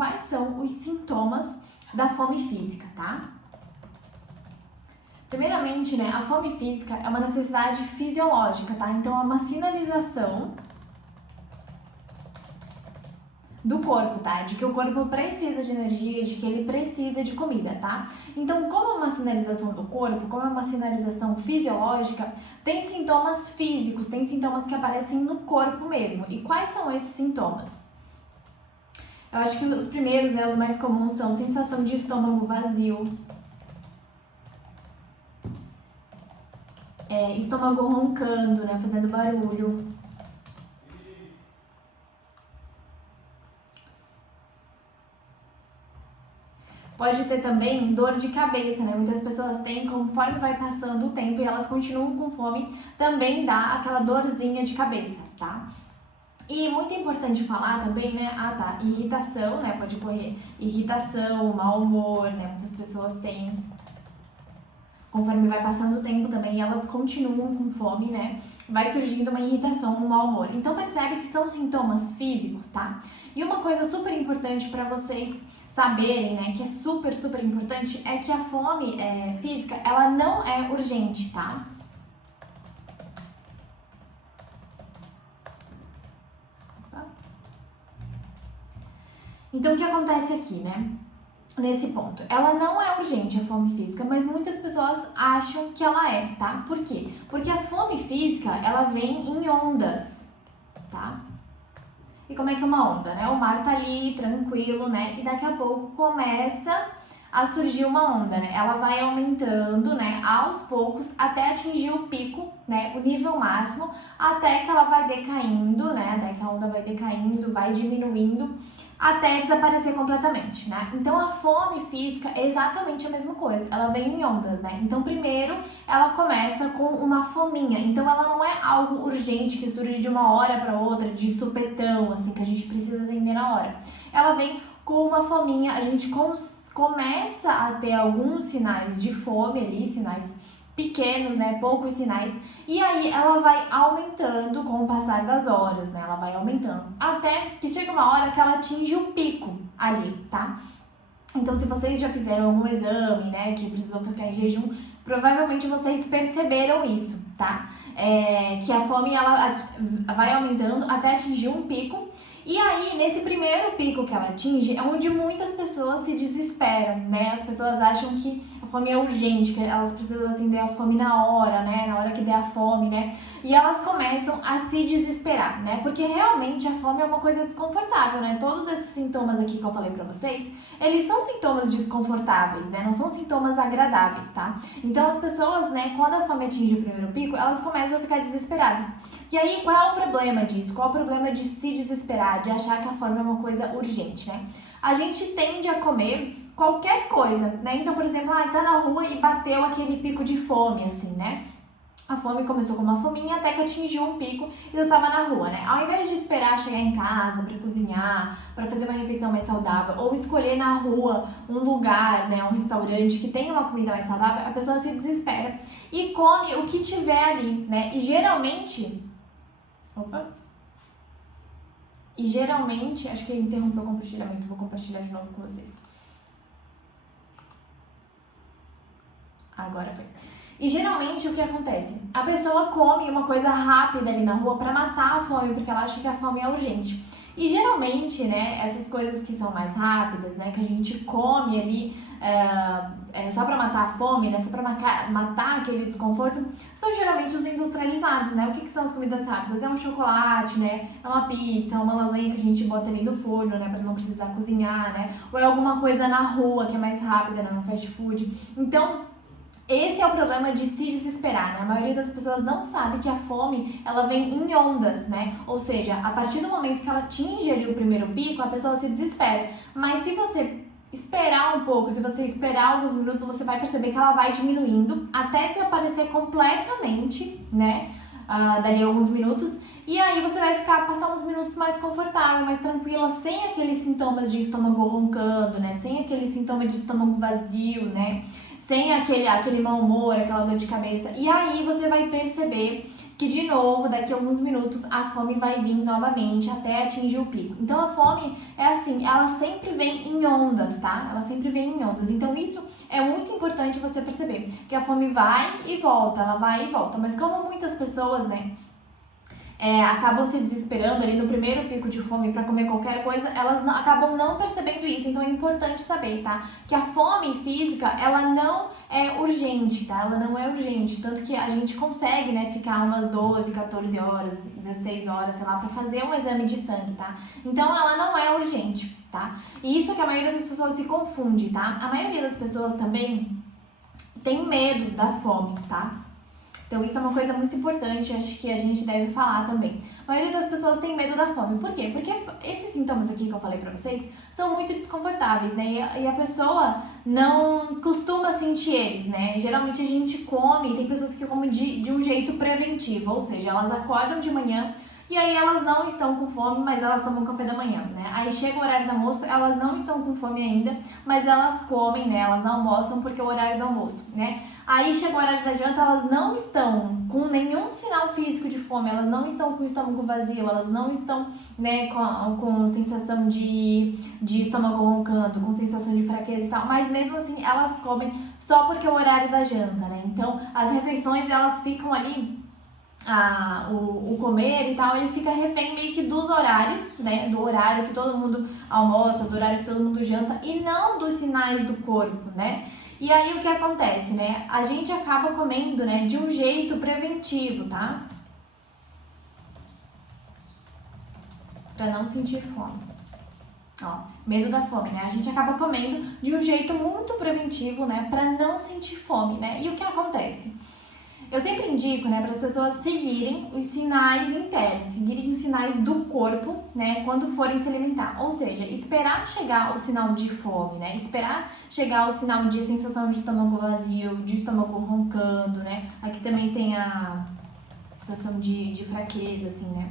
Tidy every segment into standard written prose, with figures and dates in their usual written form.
quais são os sintomas da fome física, tá? Primeiramente, né, a fome física é uma necessidade fisiológica, tá? Então, é uma sinalização do corpo, tá? De que o corpo precisa de energia, de que ele precisa de comida, tá? Então, como é uma sinalização do corpo, como é uma sinalização fisiológica, tem sintomas físicos, tem sintomas que aparecem no corpo mesmo. E quais são esses sintomas? Eu acho que os primeiros, né, os mais comuns são sensação de estômago vazio, estômago roncando, né, fazendo barulho. Pode ter também dor de cabeça, né? Muitas pessoas têm, conforme vai passando o tempo e elas continuam com fome, também dá aquela dorzinha de cabeça, tá? E muito importante falar também, né? Irritação, né? Pode ocorrer irritação, mau humor, né? Muitas pessoas têm. Conforme vai passando o tempo também, elas continuam com fome, né? Vai surgindo uma irritação, um mau humor. Então percebe que são sintomas físicos, tá? E uma coisa super importante para vocês saberem, né? Que é super, super importante, é que a fome física, ela não é urgente, tá? Então o que acontece aqui, né? Nesse ponto, ela não é urgente, a fome física, mas muitas pessoas acham que ela é, tá? Por quê? Porque a fome física, ela vem em ondas, tá? E como é que é uma onda, né? O mar tá ali, tranquilo, né? E daqui a pouco começa a surgir uma onda, né? Ela vai aumentando, né? Aos poucos, até atingir o pico, né? O nível máximo, até que ela vai decaindo, né? Até que a onda vai decaindo, vai diminuindo, até desaparecer completamente, né? Então, a fome física é exatamente a mesma coisa, ela vem em ondas, né? Então, primeiro, ela começa com uma fominha, então ela não é algo urgente que surge de uma hora para outra, de supetão, assim, que a gente precisa atender na hora. Ela vem com uma fominha, a gente começa a ter alguns sinais de fome ali, sinais pequenos, né, poucos sinais, e aí ela vai aumentando com o passar das horas, né, ela vai aumentando, até que chega uma hora que ela atinge o pico ali, tá? Então, se vocês já fizeram algum exame, né, que precisou ficar em jejum, provavelmente vocês perceberam isso, tá? Que a fome, ela vai aumentando até atingir um pico. E aí, nesse primeiro pico que ela atinge, é onde muitas pessoas se desesperam, né? As pessoas acham que a fome é urgente, que elas precisam atender a fome na hora, né? Na hora que der a fome, né? E elas começam a se desesperar, né? Porque realmente a fome é uma coisa desconfortável, né? Todos esses sintomas aqui que eu falei pra vocês, eles são sintomas desconfortáveis, né? Não são sintomas agradáveis, tá? Então, as pessoas, né, quando a fome atinge o primeiro pico, elas começam a ficar desesperadas. E aí, qual é o problema disso? Qual é o problema de se desesperar, de achar que a fome é uma coisa urgente, né? A gente tende a comer qualquer coisa, né? Então, por exemplo, tá na rua e bateu aquele pico de fome, assim, né? A fome começou com uma fominha até que atingiu um pico e eu tava na rua, né? Ao invés de esperar chegar em casa pra cozinhar, pra fazer uma refeição mais saudável, ou escolher na rua um lugar, né, um restaurante que tenha uma comida mais saudável, a pessoa se desespera e come o que tiver ali, né? E geralmente, acho que interrompeu o compartilhamento, vou compartilhar de novo com vocês. Agora foi. E geralmente o que acontece? A pessoa come uma coisa rápida ali na rua pra matar a fome, porque ela acha que a fome é urgente. E geralmente, né, essas coisas que são mais rápidas, né, que a gente come ali só pra matar a fome, né, só pra matar aquele desconforto, são geralmente os industrializados, né? O que são as comidas rápidas? É um chocolate, né, é uma pizza, uma lasanha que a gente bota ali no forno, né, pra não precisar cozinhar, né, ou é alguma coisa na rua que é mais rápida, né, um fast food. Então, esse é o problema de se desesperar, né? A maioria das pessoas não sabe que a fome, ela vem em ondas, né? Ou seja, a partir do momento que ela atinge ali o primeiro pico, a pessoa se desespera. Mas se você esperar um pouco, se você esperar alguns minutos, você vai perceber que ela vai diminuindo até desaparecer completamente, né? Dali alguns minutos. E aí você vai passar uns minutos mais confortável, mais tranquila, sem aqueles sintomas de estômago roncando, né? Sem aquele sintoma de estômago vazio, né? Sem aquele mau humor, aquela dor de cabeça. E aí você vai perceber que de novo, daqui a alguns minutos, a fome vai vir novamente até atingir o pico. Então a fome é assim, ela sempre vem em ondas, tá? Ela sempre vem em ondas. Então isso é muito importante você perceber, que a fome vai e volta, ela vai e volta. Mas como muitas pessoas, né, acabam se desesperando ali no primeiro pico de fome para comer qualquer coisa, elas acabam não percebendo isso. Então é importante saber, tá? Que a fome física, ela não é urgente, tá? Ela não é urgente. Tanto que a gente consegue, né, ficar umas 12, 14 horas, 16 horas, sei lá, para fazer um exame de sangue, tá? Então ela não é urgente, tá? E isso que a maioria das pessoas se confunde, tá? A maioria das pessoas também tem medo da fome, tá? Então isso é uma coisa muito importante, acho que a gente deve falar também. A maioria das pessoas tem medo da fome. Por quê? Porque esses sintomas aqui que eu falei pra vocês são muito desconfortáveis, né? E a pessoa não costuma sentir eles, né? Geralmente a gente come, tem pessoas que comem de um jeito preventivo, ou seja, elas acordam de manhã e aí elas não estão com fome, mas elas tomam café da manhã, né? Aí chega o horário do almoço, elas não estão com fome ainda, mas elas comem, né? Elas almoçam porque é o horário do almoço, né? Aí chega o horário da janta, elas não estão com nenhum sinal físico de fome, elas não estão com o estômago vazio, elas não estão, né, com sensação de estômago roncando, com sensação de fraqueza e tal, mas mesmo assim elas comem só porque é o horário da janta, né? Então as refeições elas ficam ali, o comer e tal, ele fica refém meio que dos horários, né? Do horário que todo mundo almoça, do horário que todo mundo janta e não dos sinais do corpo, né? E aí o que acontece, né? A gente acaba comendo, né, de um jeito preventivo, tá? Pra não sentir fome. Ó, medo da fome, né? A gente acaba comendo de um jeito muito preventivo, né, pra não sentir fome, né? E o que acontece? Eu sempre indico, né, para as pessoas seguirem os sinais internos, seguirem os sinais do corpo, né, quando forem se alimentar. Ou seja, esperar chegar o sinal de fome, né, esperar chegar o sinal de sensação de estômago vazio, de estômago roncando, né. Aqui também tem a sensação de fraqueza, assim, né,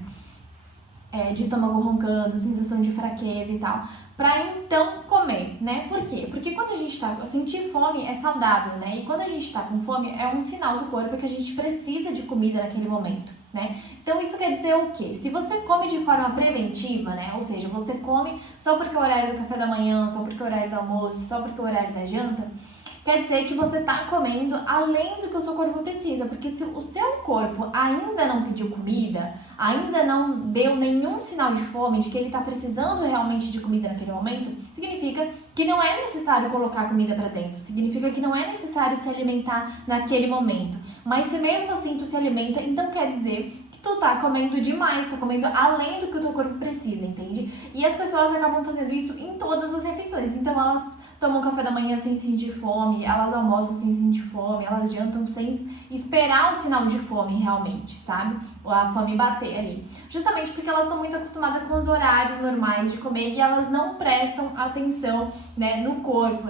de estômago roncando, sensação de fraqueza e tal. Pra então comer, né? Por quê? Porque quando a gente tá... Sentir fome é saudável, né? E quando a gente tá com fome, é um sinal do corpo que a gente precisa de comida naquele momento, né? Então isso quer dizer o quê? Se você come de forma preventiva, né? Ou seja, você come só porque é o horário do café da manhã, só porque é o horário do almoço, só porque é o horário da janta, quer dizer que você tá comendo além do que o seu corpo precisa. Porque se o seu corpo ainda não pediu comida, ainda não deu nenhum sinal de fome, de que ele tá precisando realmente de comida naquele momento, significa que não é necessário colocar comida para dentro, significa que não é necessário se alimentar naquele momento. Mas se mesmo assim tu se alimenta, então quer dizer que tu tá comendo demais, tá comendo além do que o teu corpo precisa, entende? E as pessoas acabam fazendo isso em todas as refeições, então elas tomam café da manhã sem sentir fome, elas almoçam sem sentir fome, elas jantam sem esperar o sinal de fome realmente, sabe? Ou a fome bater ali. Justamente porque elas estão muito acostumadas com os horários normais de comer e elas não prestam atenção, né, no corpo,